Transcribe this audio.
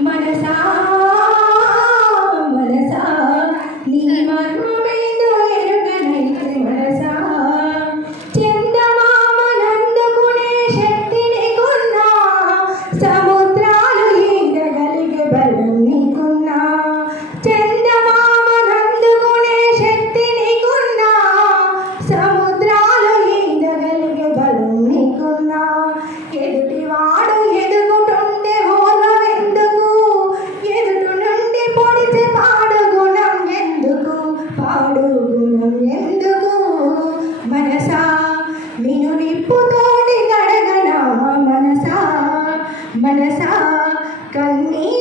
మనసా మనసా నీ మర్మమేదో ఎరుగనైతే మనసా. చందమామనందుకునే శక్తి నీకున్నా సమూ ఎందుకు మనసా? నిన్ను నిప్పుతోటి గడగడ మనసా? మనసా? కన్నీ